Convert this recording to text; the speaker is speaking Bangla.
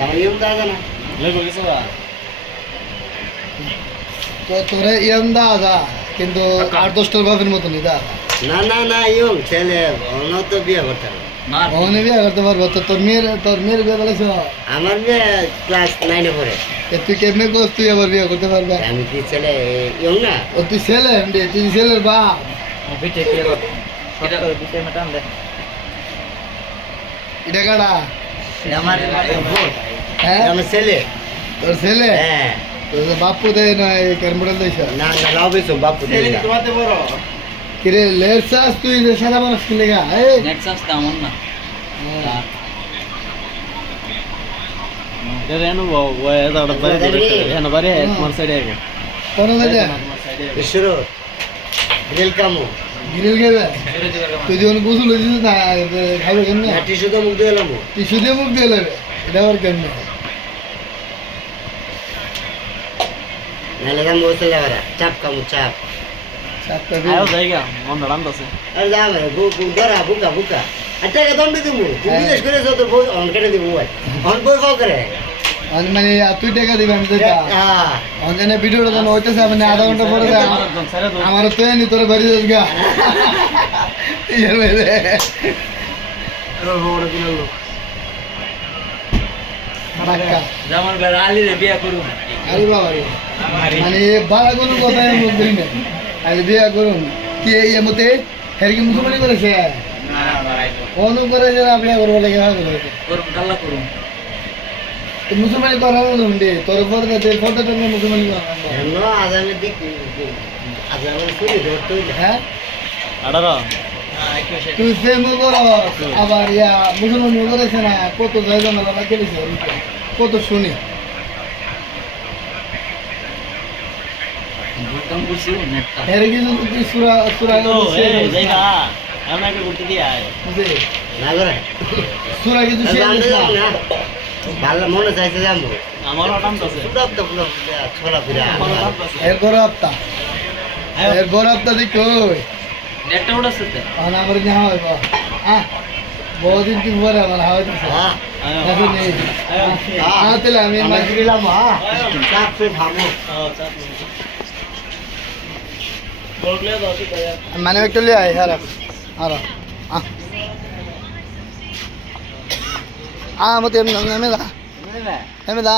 আমার ইয়ম দাদা না লইব কিছু বা তো তোরে ইয়ম দা দা কিন্তু 8-10টার বাপের মতনই দা না না না ইয়ম ছেলে অন্য তো বিয়ে করতে হবে ওখানে বিয়ে করতে পারবো তো তোর মেয়ের বিয়ে বলেছ আমার মেয়ে ক্লাস 9 এ পড়ে তুই কেমনে করছ তুই আবার বিয়ে করতে পারবে আমি কি ছেলে ইয়ম না ও তুই ছেলে এমনি তুই ছেলের বাপ বিটে কি কর এটা বিটে মেটান দে এটা কাটা আমার হ্যাঁ আমার ছেলে তোর ছেলে হ্যাঁ তোর বাপু দেয় না এই কারমোডাল দেয় না না লাভ হইছো বাপু দিলে না কিরে লেরসাস তুই যে সাদা মানুষ কি লেগা এই নেক্সাস তেমন না রেনো ওই দাঁড়া বাড়ি তোমার সাইডে আগে কোন জায়গা শুরু দিল কামু গিরিল খেবে তুই যখন গোসল হয়েছিস না খাবে কেমনে টিস্যু তো মুখ দিয়ে এলাম টিস্যু দিয়ে মুখ দিয়ে লেবে এটা আবার কেমনে নাহলে দাম বলতে লাগারা চাপ কামু চাপ সাতটা আয়ো দিয়ে জায়গা মন রান্দাছে আরে দাম বুক ধরা বুকা বুকা আচ্ছা দণ্ড দিমু তুমি বিদেশ করে তো বই অন কেটে দিমু ভাই অন বই কাও করে মানে তুই টাকা দিবি আমি টাকা হ্যাঁ অনলাইনে ভিডিওটা যেন হইতেছে মানে আধা ঘন্টা পরে যা আমার তো এনি তোর বাড়ি যাস গা ইয়ার মেরে টাকা যেমন আলি রে বিয়া করুম আরে বাবা রে মানে বাড়া কোনো কথা আমি বলতে না আরে বিয়া করুন কি এই মতে হের কি মুসলমানি করেছে কোন করে যে আপনি করবো লাগে করুম কাল্লা করুম তো মুসলমানি করাবো না তোর পরে ফটোটা মুসলমানি করাবো এমন আজানের দিক আজানের শুনে ধরতে হ্যাঁ আড়ারা তুই প্রেম কর আবার ইয়া মুসলমান করেছে না কত জায়গা মেলা খেলেছে কত শুনি ভুলকাম করছি নেটটা এর কিছু তুই সুরা সুরা জায়গা এমন একটা করতে দিয়ে আয় না করে সুরা কিছু আমি যাবো না ভালো মনে চাইছে যাবো আমারও টানতাছে পুরো তো পুরো ছোলা ফিরা আমারও টানতাছে এর বড় হপ্তা এর বড় হপ্তা দিক কই নেটটা উড়াচ্ছে তো আর আমার যা হয় বা বহুদিন কি পরে আমার হাওয়া দিছে হ্যাঁ এখন নেই তাহলে আমি আমরা দিলাম হ্যাঁ চাপ ফে থামো বললে দাও কি ভাইয়া মানে একটু লিয়ে আয় আর মতে এমনি দা